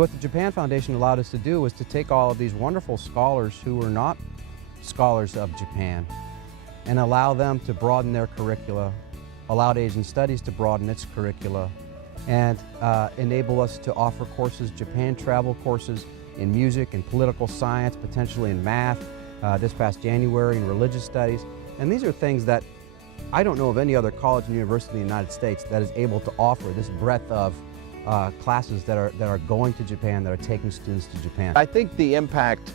What the Japan Foundation allowed us to do was to take all of these wonderful scholars who were not scholars of Japan and allow them to broaden their curricula, allowed Asian Studies to broaden its curricula, and enable us to offer courses, Japan travel courses in music and political science, potentially in math, this past January in religious studies. And these are things that I don't know of any other college and university in the United States that is able to offer this breadth of classes that are going to Japan, that are taking students to Japan. I think the impact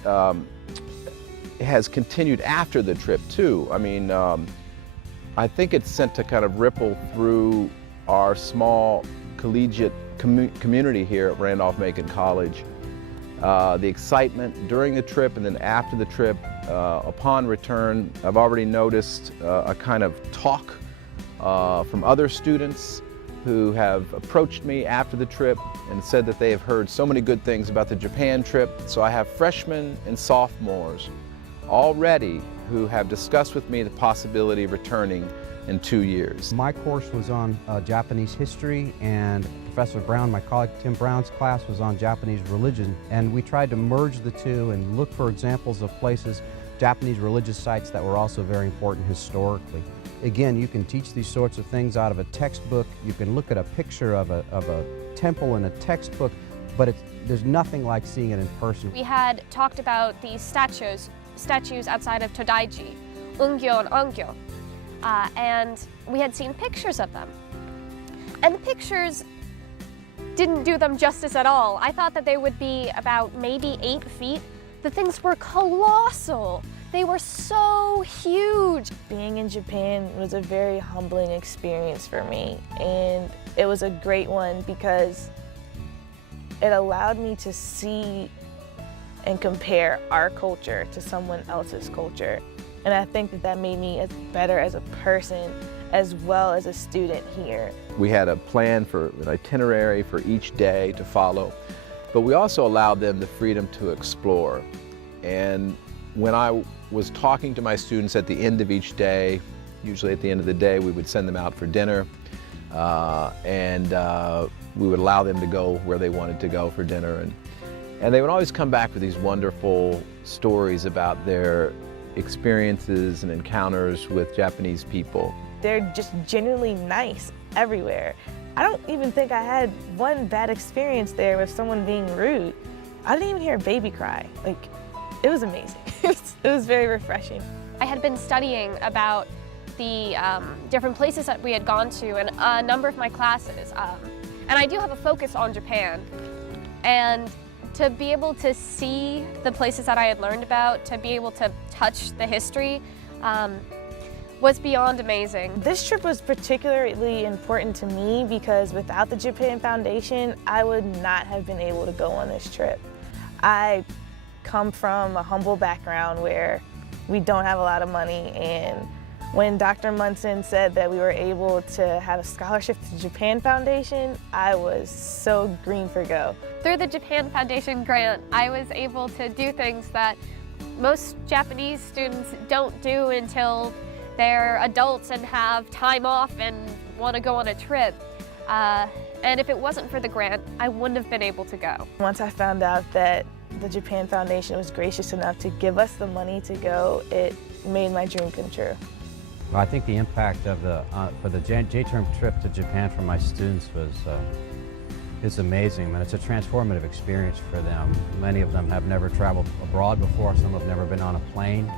has continued after the trip too. I mean, I think it's sent to kind of ripple through our small collegiate community here at Randolph-Macon College. The excitement during the trip and then after the trip, upon return, I've already noticed a kind of talk from other students who have approached me after the trip and said that they have heard so many good things about the Japan trip. So I have freshmen and sophomores already who have discussed with me the possibility of returning in 2 years. My course was on Japanese history, and Professor Brown, my colleague Tim Brown's class, was on Japanese religion, and we tried to merge the two and look for examples of places, Japanese religious sites that were also very important historically. Again, you can teach these sorts of things out of a textbook. You can look at a picture of a temple in a textbook, but there's nothing like seeing it in person. We had talked about these statues outside of Todaiji, Ungyo and Ongyo, and we had seen pictures of them. And the pictures didn't do them justice at all. I thought that they would be about maybe 8 feet. The things were colossal. They were so huge. Being in Japan was a very humbling experience for me, and it was a great one because it allowed me to see and compare our culture to someone else's culture. And I think that that made me better as a person as well as a student here. We had a plan for an itinerary for each day to follow, but we also allowed them the freedom to explore. And when I was talking to my students at the end of each day, usually at the end of the day, we would send them out for dinner, and we would allow them to go where they wanted to go for dinner. And they would always come back with these wonderful stories about their experiences and encounters with Japanese people. They're just genuinely nice everywhere. I don't even think I had one bad experience there with someone being rude. I didn't even hear a baby cry. Like, it was amazing. It was very refreshing. I had been studying about the different places that we had gone to in a number of my classes. And I do have a focus on Japan. And to be able to see the places that I had learned about, to be able to touch the history, was beyond amazing. This trip was particularly important to me because without the Japan Foundation, I would not have been able to go on this trip. I come from a humble background where we don't have a lot of money, and when Dr. Munson said that we were able to have a scholarship to the Japan Foundation, I was so green for go. Through the Japan Foundation grant, I was able to do things that most Japanese students don't do until they're adults and have time off and want to go on a trip. And if it wasn't for the grant, I wouldn't have been able to go. Once I found out that the Japan Foundation was gracious enough to give us the money to go, it made my dream come true. Well, I think the impact of for the J-term trip to Japan for my students is amazing. I mean, it's a transformative experience for them. Many of them have never traveled abroad before. Some have never been on a plane.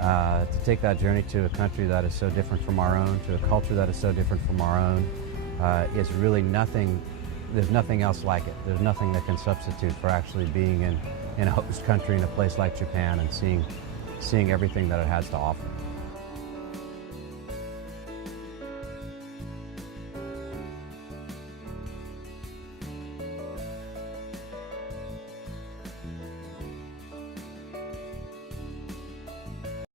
To take that journey to a country that is so different from our own, to a culture that is so different from our own, is really nothing. There's nothing else like it. There's nothing that can substitute for actually being in a host country in a place like Japan and seeing everything that it has to offer.